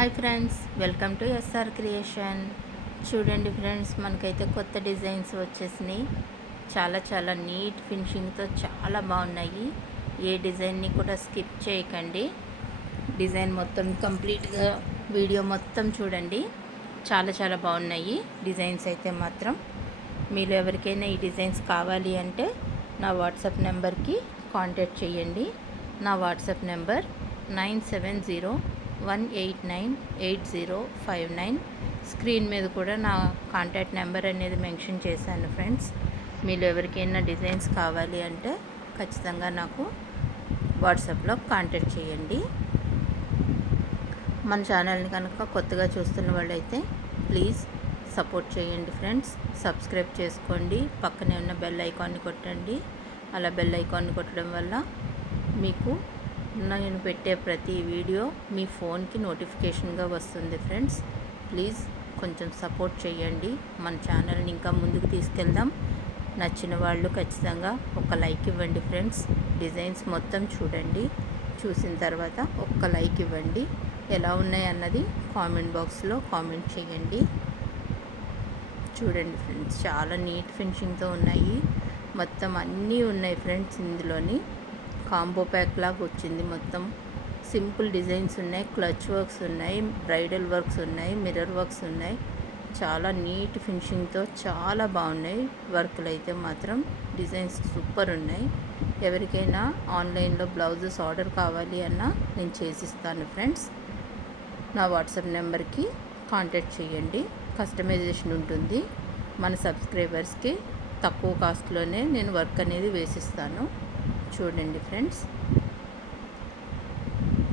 Hi friends welcome to S R creation చూడండి friends మనకైతే కొత్త డిజైన్స్ వచ్చేసినాయి. చాలా చాలా నీట్ ఫినిషింగ్తో చాలా బాగున్నాయి. ఏ డిజైన్ని కూడా స్కిప్ చేయకండి. డిజైన్ మొత్తం కంప్లీట్గా వీడియో మొత్తం చూడండి. చాలా చాలా బాగున్నాయి డిజైన్స్ అయితే మాత్రం. మీరు ఎవరికైనా ఈ డిజైన్స్ కావాలి అంటే నా వాట్సాప్ నెంబర్కి కాంటాక్ట్ చేయండి. నా WhatsApp number nine seven zero one eight nine eight zero five nine screen మీద కూడా నా కాంటాక్ట్ నెంబర్ అనేది మెన్షన్ చేశాను ఫ్రెండ్స్. మీరు ఎవరికైనా డిజైన్స్ కావాలి అంటే ఖచ్చితంగా నాకు వాట్సాప్లో కాంటాక్ట్ చేయండి. మన ఛానల్ని కనుక కొత్తగా చూస్తున్న వాళ్ళైతే ప్లీజ్ సపోర్ట్ చేయండి ఫ్రెండ్స్. సబ్స్క్రైబ్ చేసుకోండి. పక్కనే ఉన్న బెల్ ఐకాన్ని కొట్టండి. అలా బెల్ ఐకాన్ని కొట్టడం వల్ల మీకు నేను పెట్టే ప్రతి వీడియో మీ ఫోన్కి నోటిఫికేషన్గా వస్తుంది ఫ్రెండ్స్. ప్లీజ్ కొంచెం సపోర్ట్ చేయండి. మన ఛానల్ని ఇంకా ముందుకు తీసుకెళ్దాం. నచ్చిన వాళ్ళు ఖచ్చితంగా ఒక లైక్ ఇవ్వండి ఫ్రెండ్స్. డిజైన్స్ మొత్తం చూడండి. చూసిన తర్వాత ఒక్క లైక్ ఇవ్వండి. ఎలా ఉన్నాయి అన్నది కామెంట్ బాక్స్లో కామెంట్ చేయండి. చూడండి ఫ్రెండ్స్ చాలా నీట్ ఫినిషింగ్తో ఉన్నాయి. మొత్తం అన్నీ ఉన్నాయి ఫ్రెండ్స్ ఇందులోని. కాంబో ప్యాక్ లాగా వచ్చింది మొత్తం. సింపుల్ డిజైన్స్ ఉన్నాయి క్లచ్ వర్క్స్ ఉన్నాయి బ్రైడల్ వర్క్స్ ఉన్నాయి మిర్రర్ వర్క్స్ ఉన్నాయి. చాలా నీట్ ఫినిషింగ్తో చాలా బాగున్నాయి. వర్క్లు అయితే మాత్రం డిజైన్స్ సూపర్ ఉన్నాయి. ఎవరికైనా ఆన్లైన్లో బ్లౌజెస్ ఆర్డర్ కావాలి అన్నా నేను చేసిస్తాను ఫ్రెండ్స్. నా వాట్సాప్ నెంబర్కి కాంటాక్ట్ చేయండి. కస్టమైజేషన్ ఉంటుంది. మన సబ్స్క్రైబర్స్కి తక్కువ కాస్ట్లోనే నేను వర్క్ అనేది వేసిస్తాను. చూడండి ఫ్రెండ్స్.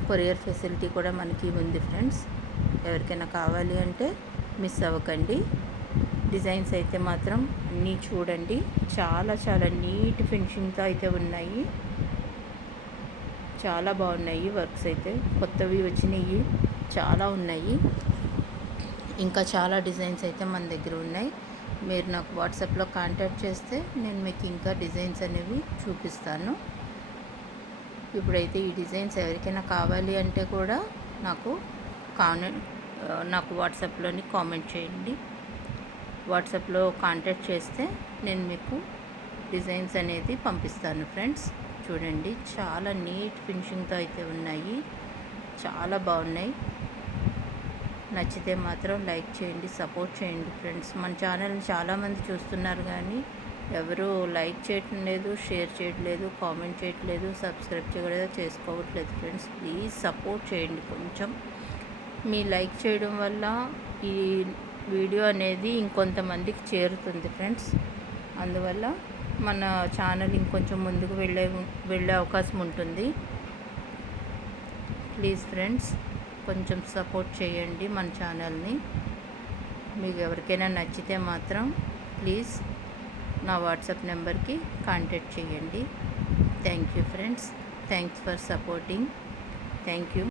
కొరియర్ ఫెసిలిటీ కూడా మనకి ఉంది ఫ్రెండ్స్. ఎవరికైనా కావాలి అంటే మిస్ అవ్వకండి. డిజైన్స్ అయితే మాత్రం అన్నీ చూడండి. చాలా చాలా నీట్ ఫినిషింగ్తో అయితే ఉన్నాయి. చాలా బాగున్నాయి వర్క్స్ అయితే. కొత్తవి వచ్చినాయి. చాలా ఉన్నాయి. ఇంకా చాలా డిజైన్స్ అయితే మన దగ్గర ఉన్నాయి. మీరు నాకు వాట్సాప్లో కాంటాక్ట్ చేస్తే నేను మీకు ఇంకా డిజైన్స్ అనేవి చూపిస్తాను. ఇప్పుడైతే ఈ డిజైన్స్ ఎవరికైనా కావాలి అంటే కూడా నాకు కామెంట్ నాకు వాట్సాప్లోని కామెంట్ చేయండి. వాట్సాప్లో కాంటాక్ట్ చేస్తే నేను మీకు డిజైన్స్ అనేది పంపిస్తాను ఫ్రెండ్స్. చూడండి చాలా నీట్ ఫినిషింగ్తో అయితే ఉన్నాయి. చాలా బాగున్నాయి. నచ్చితే మాత్రం లైక్ చేయండి సపోర్ట్ చేయండి ఫ్రెండ్స్. మన ఛానల్ని చాలామంది చూస్తున్నారు కానీ ఎవరు లైక్ చేయటం లేదు షేర్ చేయట్లేదు కామెంట్ చేయట్లేదు సబ్స్క్రైబ్ చేయడం చేసుకోవట్లేదు ఫ్రెండ్స్. ప్లీజ్ సపోర్ట్ చేయండి కొంచెం. మీ లైక్ చేయడం వల్ల ఈ వీడియో అనేది ఇంకొంతమందికి చేరుతుంది ఫ్రెండ్స్. అందువల్ల మన ఛానల్ ఇంకొంచెం ముందుకు వెళ్ళే వెళ్ళే అవకాశం ఉంటుంది. Please friends. కొంచెం సపోర్ట్ చేయండి మన ఛానల్ని. మీకు ఎవరికైనా నచ్చితే మాత్రం ప్లీజ్ నా వాట్సాప్ నెంబర్కి కాంటాక్ట్ చేయండి. Thank you friends. Thanks for supporting. Thank you.